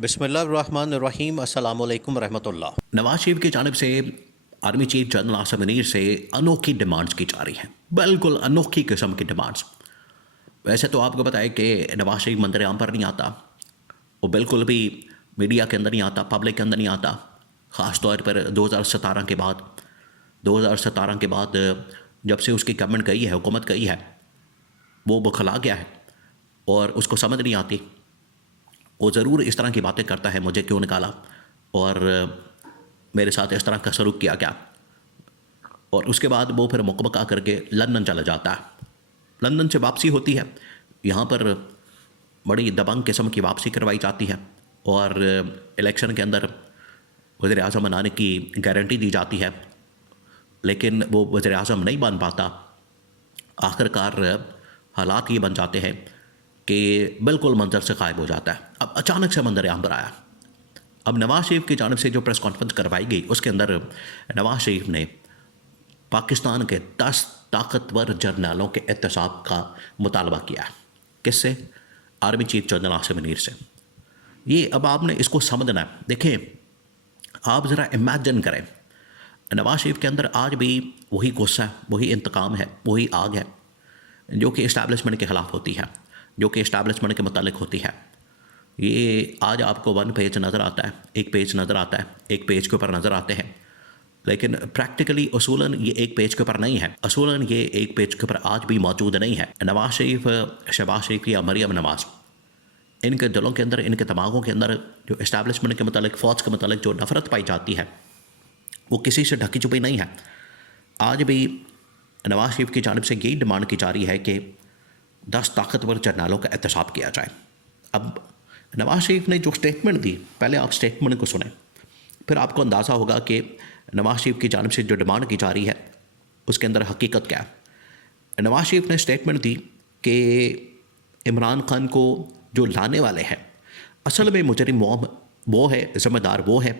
बिस्मिल्लाहिर्रहमानिर्रहीम अस्सलामु अलैकुम रहमतुल्लाह। नवाज शरीफ की जानिब से army chief general Asim Munir से अनोखी डिमांड्स की जा रही हैं, बिल्कुल अनोखी किस्म की डिमांड्स। वैसे तो आपको बताया कि नवाज शरीफ मंजर आम पर नहीं आता, वो बिल्कुल भी मीडिया के अंदर नहीं आता, पब्लिक के अंदर नहीं आता। ख़ास तौर पर 2017 के बाद जब से उसकी गवर्नमेंट गई है, हुकूमत गई है, वो बौखला गया है और उसको समझ नहीं आती। वो ज़रूर इस तरह की बातें करता है, मुझे क्यों निकाला और मेरे साथ इस तरह का सलूक किया गया। और उसके बाद वो फिर मुकमका करके लंदन चला जाता है। लंदन से वापसी होती है, यहाँ पर बड़ी दबंग किस्म की वापसी करवाई जाती है और इलेक्शन के अंदर वज़ीर आज़म बनाने की गारंटी दी जाती है, लेकिन वो वज़ीर आज़म नहीं बन पाता। आखिरकार हालात ये बन जाते हैं कि बिल्कुल मंजर से गायब हो जाता है। अब अचानक से मंजर आम पर आया। अब नवाज शरीफ की जानिब से जो प्रेस कॉन्फ्रेंस करवाई गई, उसके अंदर नवाज शरीफ ने पाकिस्तान के 10 ताकतवर जर्नलों के एहतसाब का मुतालबा किया। किससे? Army chief general Asim Munir से। ये अब आपने इसको समझना है। देखें, आप ज़रा इमेजिन करें, नवाज शरीफ के अंदर आज भी वही गुस्सा है, वही इंतकाम है, वही आग है जो कि इस्टेब्लिशमेंट के ख़िलाफ़ होती है, जो कि इस्टेब्लिशमेंट के मुतालिक होती है। ये आज आपको 1 पेज नज़र आता है, 1 पेज नज़र आता है, 1 पेज के ऊपर नज़र आते हैं, लेकिन प्रैक्टिकली असूलन ये 1 पेज के ऊपर नहीं है। असूलन ये 1 पेज के ऊपर आज भी मौजूद नहीं है। नवाज शरीफ, शहबाज शरीफ या मरियम नवाज, इनके दिलों के अंदर, इनके दिमागों के अंदर जो इस्टेब्लिशमेंट के मतलब, फ़ौज के मतलब जो नफ़रत पाई जाती है, वो किसी से ढकी छुपी नहीं है। आज भी नवाज शरीफ की जानिब से यही डिमांड की जा रही है कि 10 ताकतवर जर्नलों का एहतसाब किया जाए। अब नवाज शरीफ ने जो स्टेटमेंट दी, पहले आप स्टेटमेंट को सुने, फिर आपको अंदाज़ा होगा कि नवाज शरीफ की जानिब से जो डिमांड की जा रही है उसके अंदर हकीकत क्या है। नवाज शरीफ ने स्टेटमेंट दी कि इमरान खान को जो लाने वाले हैं, असल में मुजरिम वो है, ज़िम्मेदार वो है,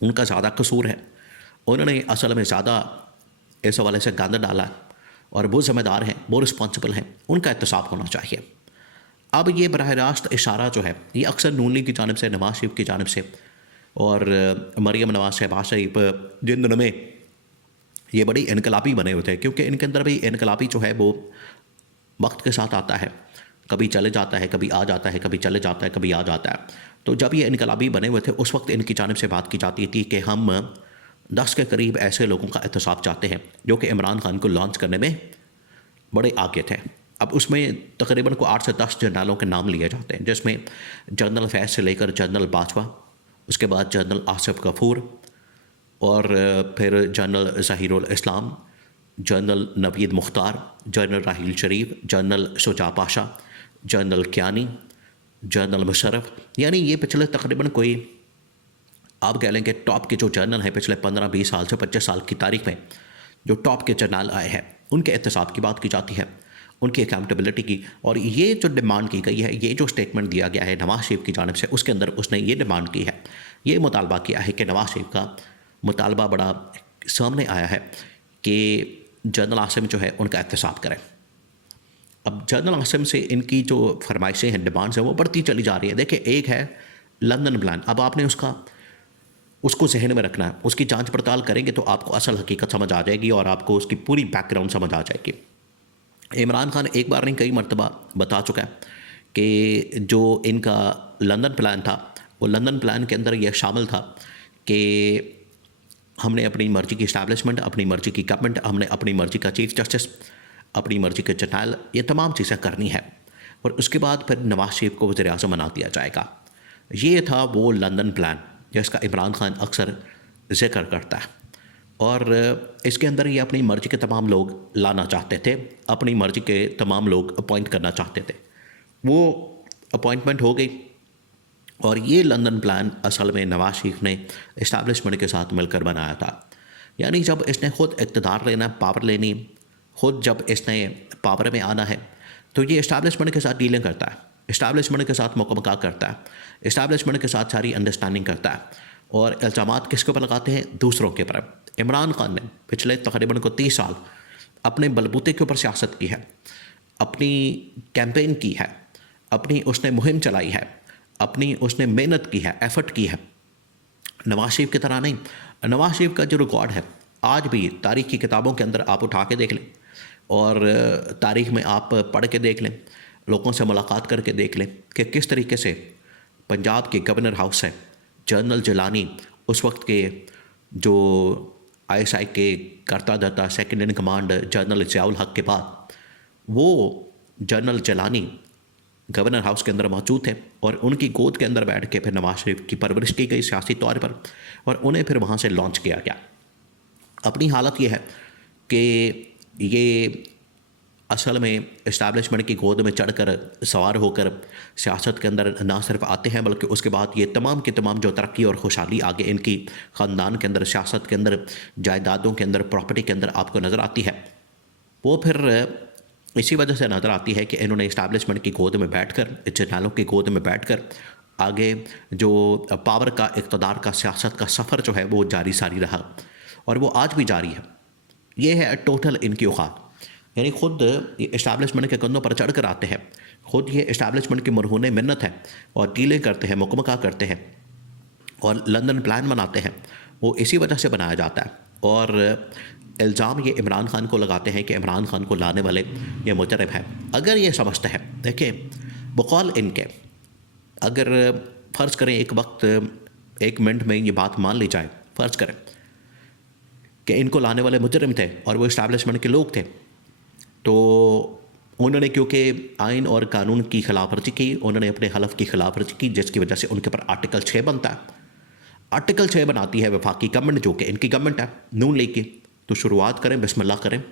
उनका ज़्यादा कसूर है, उन्होंने असल में ज़्यादा इस हवाले से गंद डाला है और वो ज़िम्मेदार हैं, वो रिस्पॉन्सिबल हैं, उनका एहतसाब होना चाहिए। अब ये बराह रास्त इशारा जो है, ये अक्सर नून लीग की जानिब से, नवाज शरीफ की जानिब से और मरियम नवाज, शहबाज शरीफ, जिन दिनों में ये बड़ी इनकलाबी बने हुए थे, क्योंकि इनके अंदर भी इनकलाबी जो है वो वक्त के साथ आता है, कभी चले जाता है, कभी आ जाता है, कभी चले जाता है, कभी आ जाता है। तो जब ये इनकलाबी बने हुए थे, उस वक्त इनकी जानिब से बात की जाती थी कि हम 10 के करीब ऐसे लोगों का एहतसाब चाहते हैं जो कि इमरान खान को लॉन्च करने में बड़े आगे थे। अब उसमें तकरीबन को 8 से 10 जर्नलों के नाम लिए जाते हैं, जिसमें जनरल फैज़ से लेकर जनरल बाजवा, उसके बाद जनरल आसिफ गफूर और फिर general Zaheerul Islam, general Naveed Mukhtar, general Raheel Sharif, general Shuja Pasha, general Kayani, general Musharraf. यानी ये पिछले तकरीबन कोई आप कह लें कि टॉप के जो जर्नल हैं पिछले 15-20 साल से 25 साल की तारीख में जो टॉप के जर्नल आए हैं, उनके एहतसाब की बात की जाती है, उनकी अकाउंटेबिलिटी की। और ये जो डिमांड की गई है, ये जो स्टेटमेंट दिया गया है नवाज शरीफ की जानिब से, उसके अंदर उसने ये डिमांड की है, ये मुतालबा किया है कि नवाज शरीफ का मुतालबा बड़ा सामने आया है कि जनरल आसिम जो है उनका एहतसाब करें। अब जनरल आसिम से इनकी जो फरमाइशें हैं, डिमांड्स हैं, वो बढ़ती चली जा रही है। देखिए, एक है लंदन प्लान। अब आपने उसको जहन में रखना है, उसकी जांच पड़ताल करेंगे तो आपको असल हकीकत समझ आ जाएगी और आपको उसकी पूरी बैकग्राउंड समझ आ जाएगी। इमरान खान एक बार नहीं कई मरतबा बता चुका है कि जो इनका लंदन प्लान था, वो लंदन प्लान के अंदर यह शामिल था कि हमने अपनी मर्ज़ी की इस्टेब्लिशमेंट, अपनी मर्ज़ी की गवर्नमेंट, हमने अपनी मर्ज़ी का चीफ जस्टिस, अपनी मर्ज़ी के जर्नल, ये तमाम चीज़ें करनी है और उसके बाद फिर नवाज शरीफ को वज़ीर आज़म बना दिया जाएगा। ये था वो लंदन प्लान जिसका इमरान खान अक्सर ज़िक्र करता है और इसके अंदर ये अपनी मर्ज़ी के तमाम लोग लाना चाहते थे, अपनी मर्ज़ी के तमाम लोग अपॉइंट करना चाहते थे। वो अपॉइंटमेंट हो गई और ये लंदन प्लान असल में नवाज शरीफ ने इस्टेब्लिशमेंट के साथ मिलकर बनाया था। यानी जब इसने ख़ुद इक़्तिदार लेना, पावर लेनी, ख़ुद जब इसने पावर में आना है, तो ये इस्टेब्लिशमेंट के साथ डीलिंग करता है, इस्टेब्लिशमेंट के साथ मुकमका करता है, इस्टेब्लिशमेंट के साथ सारी अंडरस्टैंडिंग करता है और इल्ज़ामात किसके ऊपर लगाते हैं? दूसरों के ऊपर। इमरान खान ने पिछले तकरीबन को 30 साल अपने बलबूते के ऊपर सियासत की है, अपनी कैंपेन की है, अपनी उसने मुहिम चलाई है, अपनी उसने मेहनत की है, एफर्ट की है। नवाज शरीफ की तरह नहीं। नवाज शरीफ का जो रिकॉर्ड है आज भी तारीख़ की किताबों के अंदर आप उठा के देख लें और तारीख़ में आप पढ़ के देख लें, लोगों से मुलाकात करके देख लें कि किस तरीके से पंजाब के गवर्नर हाउस है, जनरल जिलानी उस वक्त के जो आईएसआई के करता धरता second in command general Ziaul हक के बाद वो जनरल जिलानी गवर्नर हाउस के अंदर मौजूद थे और उनकी गोद के अंदर बैठ के फिर नवाज शरीफ की परवरिश की गई सियासी तौर पर और उन्हें फिर वहाँ से लॉन्च किया गया। अपनी हालत ये है कि ये असल में इस्टेब्लिशमेंट की गोद में चढ़कर सवार होकर सियासत के अंदर ना सिर्फ आते हैं बल्कि उसके बाद ये तमाम की तमाम जो तरक्की और खुशहाली आगे इनकी ख़ानदान के अंदर, सियासत के अंदर, जायदादों के अंदर, प्रॉपर्टी के अंदर आपको नज़र आती है, वो फिर इसी वजह से नज़र आती है कि इन्होंने इस्टेब्लिशमेंट की गोद में बैठकर, जर्नलों की गोद में बैठकर आगे जो पावर का, इक़्तिदार का, सियासत का सफ़र जो है वो जारी सारी रहा और वो आज भी जारी है। ये है टोटल इनकी औकात। यानी ख़ुद इस्टेब्लिशमेंट के कंधों पर चढ़ कर आते हैं, ख़ुद ये इस्टेब्लिशमेंट की मरहून मिन्नत है और डीलें करते हैं, मुकमका करते हैं और लंदन प्लान बनाते हैं। वो इसी वजह से बनाया जाता है और इल्ज़ाम ये इमरान खान को लगाते हैं कि इमरान खान को लाने वाले ये मुजरिम है। अगर ये समझते हैं, देखिए बकौल इनके, अगर फ़र्ज़ करें एक वक्त, एक मिनट में ये बात मान ली जाए, फ़र्ज़ करें कि इनको लाने वाले मुजरिम थे और वो इस्टेब्लिशमेंट के लोग थे, तो उन्होंने क्योंकि आइन और कानून की खिलाफ वर्जी की, उन्होंने अपने हलफ की खिलाफ वर्जी की, जिसकी वजह से उनके ऊपर आर्टिकल 6 बनता है। आर्टिकल 6 बनाती है वफाकी गवर्नमेंट जो कि इनकी गवर्नमेंट है, नून लीग की। तो शुरुआत करें, बिस्मिल्लाह करें।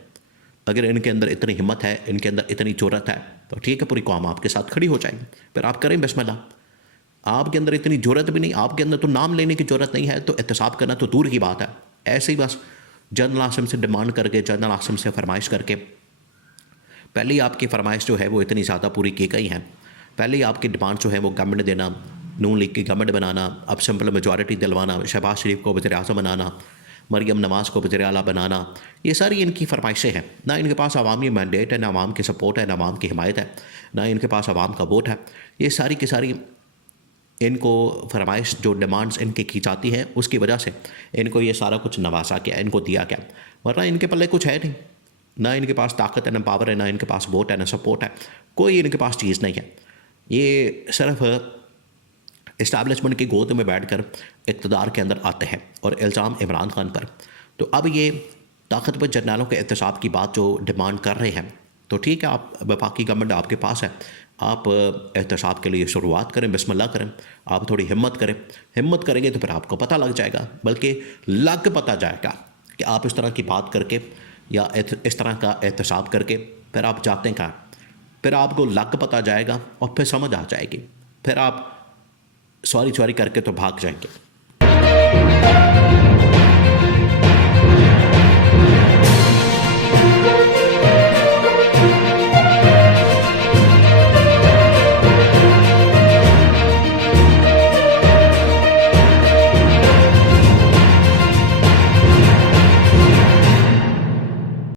अगर इनके अंदर इतनी हिम्मत है, इनके अंदर इतनी ज़रूरत है तो ठीक है, पूरी कौम आपके साथ खड़ी हो जाएगी। फिर आप करें बिस्मिल्लाह। आपके अंदर इतनी ज़रूरत भी नहीं, आपके अंदर तो नाम लेने की ज़रूरत नहीं है, तो एहतसाब करना तो दूर की बात है। ऐसे ही बस जनरल आसिम से डिमांड करके, जनरल आसिम से फरमाइश करके, पहले ही आपकी फरमाइश जो है वो इतनी ज़्यादा पूरी की गई है। पहले ही आपकी डिमांड जो है वो गवर्नमेंट देना, नून लीग की गवर्नमेंट बनाना, अब सिंपल मेजॉरिटी दिलवाना, शहबाज शरीफ को वज़ीर आज़म बनाना, मरियम नवाज़ को वज़ीर आला बनाना, ये सारी इनकी फरमाइशें हैं। ना इनके पास अवामी मैंडेट है, ना अवाम की सपोर्ट है, ना अवाम की हिमायत है, ना इनके पास अवाम का वोट है। ये सारी की सारी इनको फरमाइश, जो डिमांड्स इनकी की जाती है, उसकी वजह से इनको ये सारा कुछ नवाजा गया, इनको दिया गया। वरना इनके पल्ले कुछ है नहीं, ना इनके पास ताकत है, ना पावर है, ना इनके पास वोट है, ना सपोर्ट है, कोई इनके पास चीज़ नहीं है। ये सिर्फ इस्टेब्लिशमेंट की गोद में बैठकर इक़्तिदार के अंदर आते हैं और इल्ज़ाम इमरान खान पर। तो अब ये ताकतवर जर्नलों के एहतसाब की बात जो डिमांड कर रहे हैं, तो ठीक है, आप वफाकी गवर्नमेंट आपके पास है, आप एहतसाब के लिए शुरुआत करें, बिस्मिल्लाह करें, आप थोड़ी हिम्मत करें। हिम्मत करेंगे तो फिर आपको पता लग जाएगा, बल्कि लग पता जाएगा कि आप इस तरह की बात करके या इस तरह का एहतसाब करके फिर आप जाते हैं कहाँ, फिर आपको लग पता जाएगा और फिर समझ आ जाएगी, फिर आप सॉरी करके तो भाग जाएंगे।